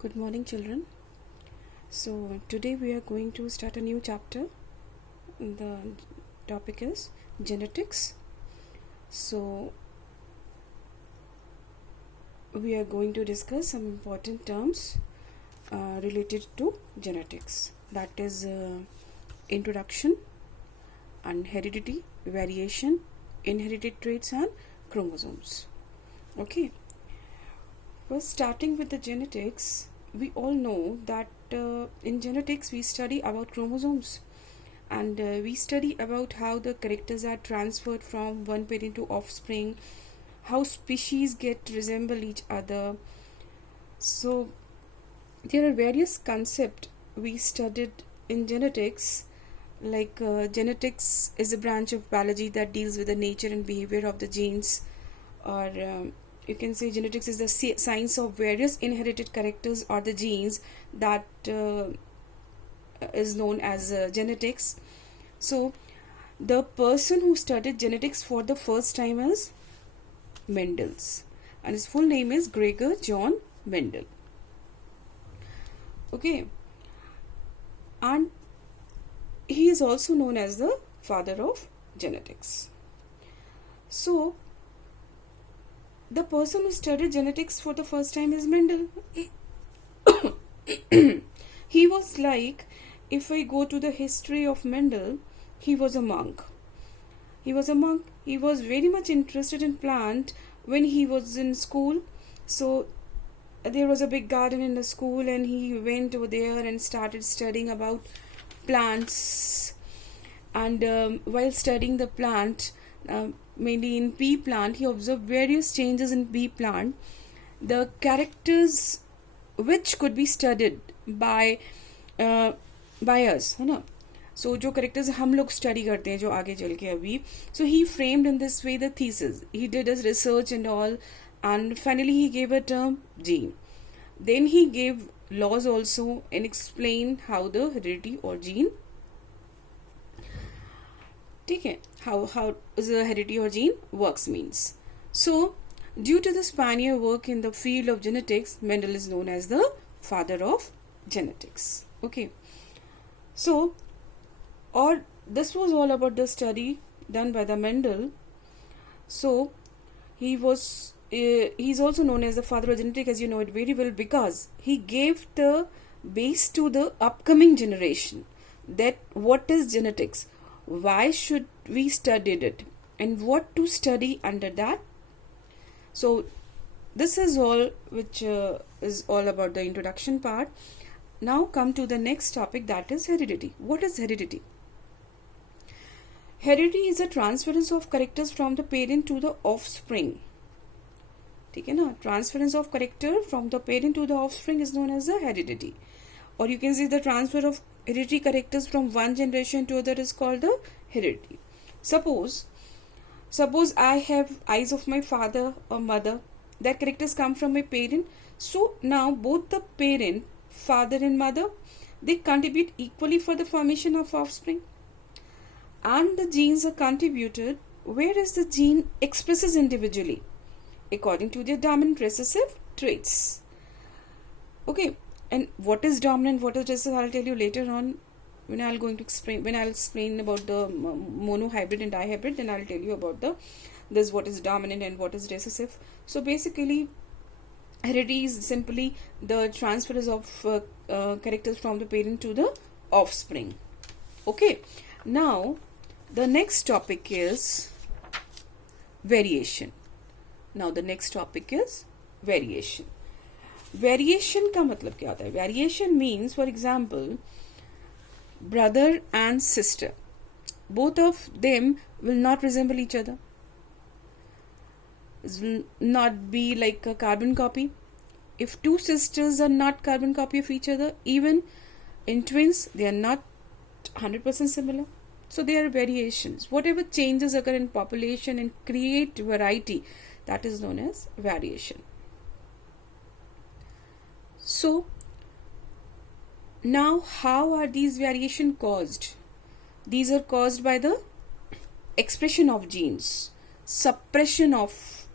Good morning, children. So, today we are going to start a new chapter. The topic is genetics. So, we are going to discuss some important terms related to genetics. That is introduction and heredity, variation, inherited traits, and chromosomes. Okay. First, starting with the genetics, we all know that in genetics we study about chromosomes, and we study about how the characters are transferred from one parent to offspring, how species get resemble each other. So there are various concepts we studied in genetics, like genetics is a branch of biology that deals with the nature and behavior of the genes, or you can say genetics is the science of various inherited characters or the genes that is known as genetics. So the person who studied genetics for the first time is Mendel's, and his full name is Gregor John Mendel. Okay, and he is also known as the father of genetics. So the person who studied genetics for the first time is Mendel. He was like, if I go to the history of Mendel, he was a monk. He was very much interested in plant when he was in school. So there was a big garden in the school, and he went over there and started studying about plants. And while studying the plant, mainly in pea plant, he observed various changes in pea plant, the characters which could be studied by us, है ना. So जो characters हम लोग study करते हैं जो आगे चल के अभी, so he framed in this way the thesis. He did his research and all, and finally he gave a term gene. Then he gave laws also and explained how the heredity or gene, okay, how the heredity or gene works means. So due to this pioneer work in the field of genetics, Mendel is known as the father of genetics. Okay, so or this was all about the study done by the Mendel. So he's also known as the father of genetics, as you know it very well, because he gave the base to the upcoming generation, that what is genetics, why should we study it, and what to study under that. So this is all which is all about the introduction part. Now come to the next topic, that is heredity. What is heredity? Heredity is a transference of characters from the parent to the offspring. ठीक है ना, transference of character from the parent to the offspring is known as the heredity, or you can say the transfer of hereditary characters from one generation to other is called the heredity. Suppose I have eyes of my father or mother, that characters come from my parent. So now both the parent, father and mother, they contribute equally for the formation of offspring, and the genes are contributed, whereas the gene expresses individually according to their dominant recessive traits. Okay, and what is dominant, what is recessive, I'll tell you later on when I'll explain about the monohybrid and dihybrid. Then I'll tell you about this what is dominant and what is recessive. So basically heredity is simply the transfers of characters from the parent to the offspring. Okay, now the next topic is variation. Variation का मतलब क्या होता है? Variation means, for example, brother and sister, both of them will not resemble each other. It will not be like a carbon copy. If two sisters are not carbon copy of each other, even in twins, they are not 100% similar. So there are variations. Whatever changes occur in population and create variety, that is known as variation. So now how are these variations caused? These are caused by the expression of genes, suppression of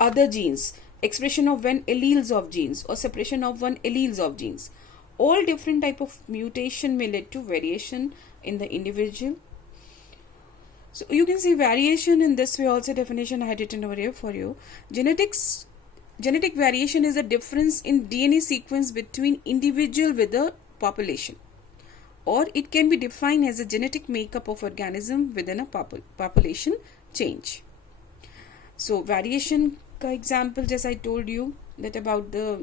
other genes. expression of one alleles of genes or suppression of one alleles of genes. All different type of mutation may lead to variation in the individual. So you can see variation in this way also. Definition I had written over here for you. Genetic variation is a difference in DNA sequence between individual with the population, or it can be defined as a genetic makeup of organism within a population change. So variation का example, just I told you that about the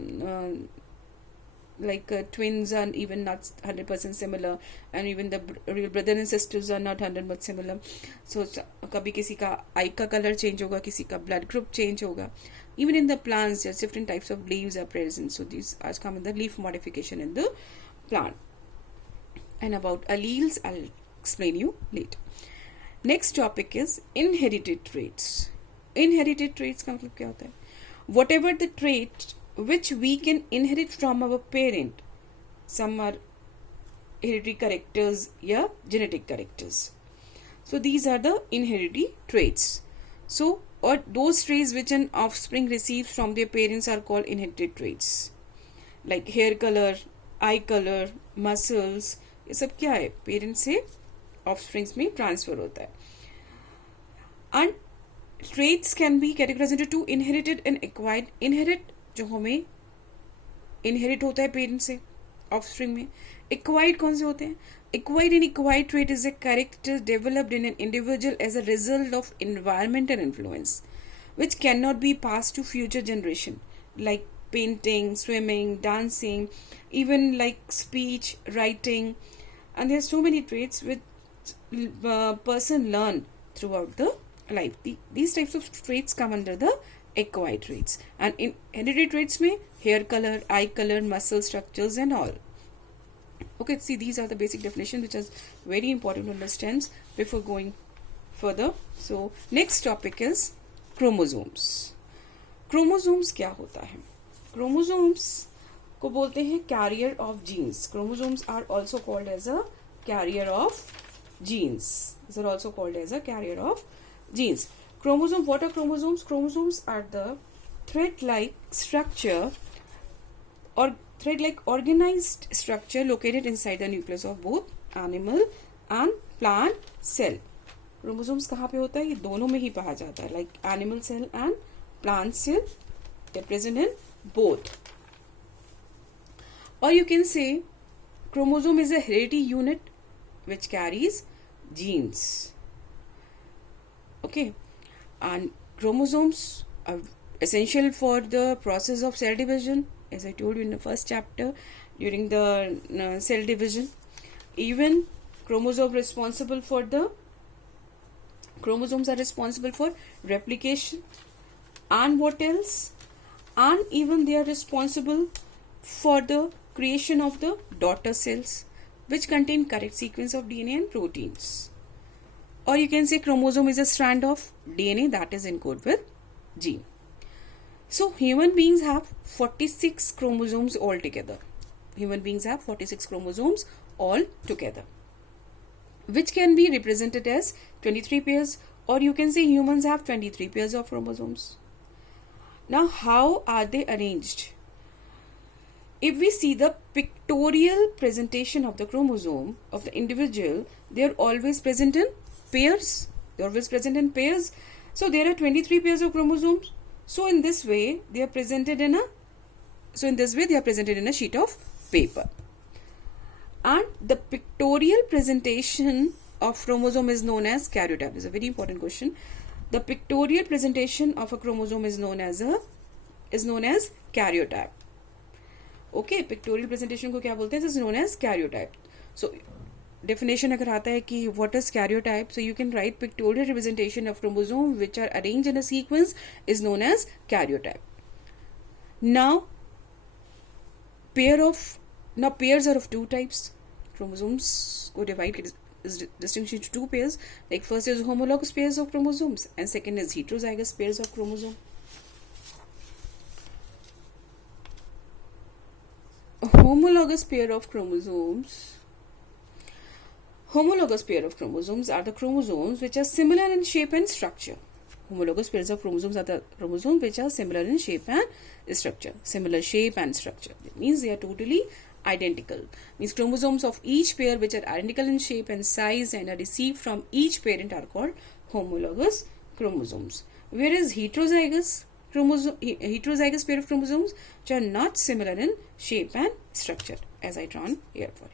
twins are even not 100% similar, and even the real brother and sisters are not 100% similar. So कभी किसी का eye का color change होगा, किसी का blood group change होगा. Even in the plants, there's different types of leaves are present. So these are come in the leaf modification in the plant. And about alleles, I'll explain you later. Next topic is inherited traits. Inherited traits का मतलब क्या होता है? Whatever the trait which we can inherit from our parent, some are hereditary characters या genetic characters. So these are the inherited traits. So, or those traits which an offspring receives from their parents are called inherited traits. Like hair color, eye color, muscles, ये सब क्या है? Parents से offsprings में transfer होता है. And traits can be categorised into two, inherited and acquired. Inherit जो हमें इनहेरिट होता है पेरेंट्स से ऑफस्प्रिंग में. एक्वायर्ड कौन से होते हैं? Acquired and acquired trait is a character developed in an individual as a result of environmental influence, which cannot be passed to future generation, like painting, swimming, dancing, even like speech, writing, and there are so many traits which person learn throughout the life. These types of traits come under the acquired traits, and in hereditary traits में hair color, eye color, muscle structures and all. Okay, see, these are the basic definitions which is very important to understand before going further. So next topic is chromosomes. Chromosomes क्या होता है? Chromosomes को बोलते हैं carrier of genes. Chromosomes are also called as a carrier of genes. These are also called as a carrier of genes. Chromosome, what are chromosomes? Chromosomes are the thread-like structure or thread-like organized structure located inside the nucleus of both animal and plant cell. Chromosomes कहाँ पे होता है? ये दोनों में ही पाया जाता है. Like animal cell and plant cell, they're present in both. Or you can say chromosome is a hereditary unit which carries genes. Okay, and chromosomes are essential for the process of cell division, as I told you in the first chapter during the cell division. Even chromosomes are responsible for replication, and what else? And even they are responsible for the creation of the daughter cells, which contain correct sequence of DNA and proteins. Or you can say chromosome is a strand of DNA that is encoded with gene. So human beings have 46 chromosomes altogether. Human beings have 46 chromosomes altogether, which can be represented as 23 pairs, or you can say humans have 23 pairs of chromosomes. Now, how are they arranged? If we see the pictorial presentation of the chromosome of the individual, they are always present in pairs. So there are 23 pairs of chromosomes. So in this way, they are presented in a sheet of paper. And the pictorial presentation of chromosome is known as karyotype. This is a very important question. The pictorial presentation of a chromosome is known as karyotype. Okay, pictorial presentation को क्या बोलते हैं? This is known as karyotype. So definition अगर आता है कि what is karyotype, so you can write pictorial representation of chromosome which are arranged in a sequence is known as karyotype. Now pairs are of two types. Chromosomes को divide is distinguished into two pairs. Like first is homologous pairs of chromosomes and second is heterozygous pairs of chromosomes. Homologous pair of chromosomes are the chromosomes which are similar in shape and structure. Homologous pairs of chromosomes are the chromosomes which are similar in shape and structure. Similar shape and structure. That means they are totally identical. Means chromosomes of each pair which are identical in shape and size and are received from each parent are called homologous chromosomes. Whereas heterozygous pair of chromosomes which are not similar in shape and structure, as I drawn here for you.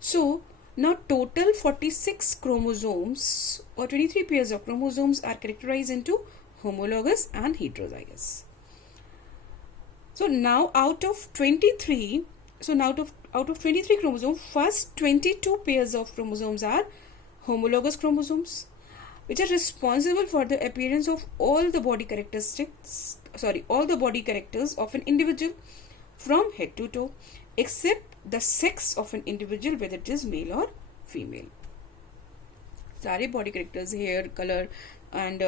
So now total 46 chromosomes or 23 pairs of chromosomes are characterized into homologous and heterozygous. So now out of 23 chromosomes, first 22 pairs of chromosomes are homologous chromosomes, which are responsible for the appearance of all the body characters of an individual from head to toe, except the sex of an individual, whether it is male or female. सारे body characters, hair, color and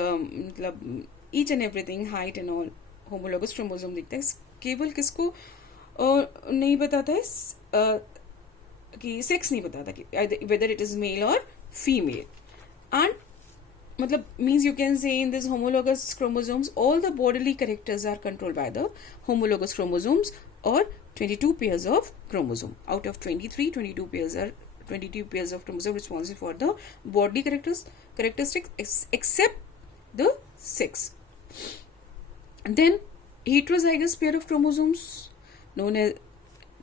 each and everything, height and all, homologous chromosome दिखता है. केवल किसको नहीं बताता है कि sex नहीं बताता कि whether it is male or female. And मतलब means you can say in this homologous chromosomes all the bodily characters are controlled by the homologous chromosomes or 22 pairs of chromosome. Out of 23, 22 pairs of chromosome responsible for the bodily characteristics except the sex. And then heterozygous pair of chromosomes, known as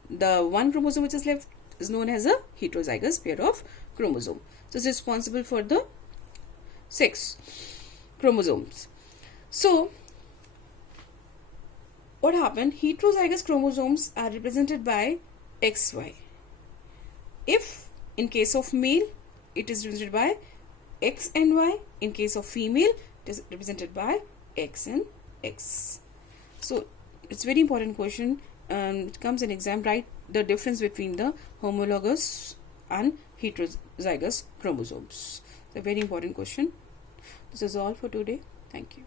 the one chromosome which is left is known as a heterozygous pair of chromosome. So it's responsible for the sex chromosomes. So what happened? Heterozygous chromosomes are represented by XY. If in case of male, it is represented by X and Y. In case of female, it is represented by X and X. So it's very important question. It comes in exam. Write the difference between the homologous and heterozygous chromosomes. It's a very important question. This is all for today. Thank you.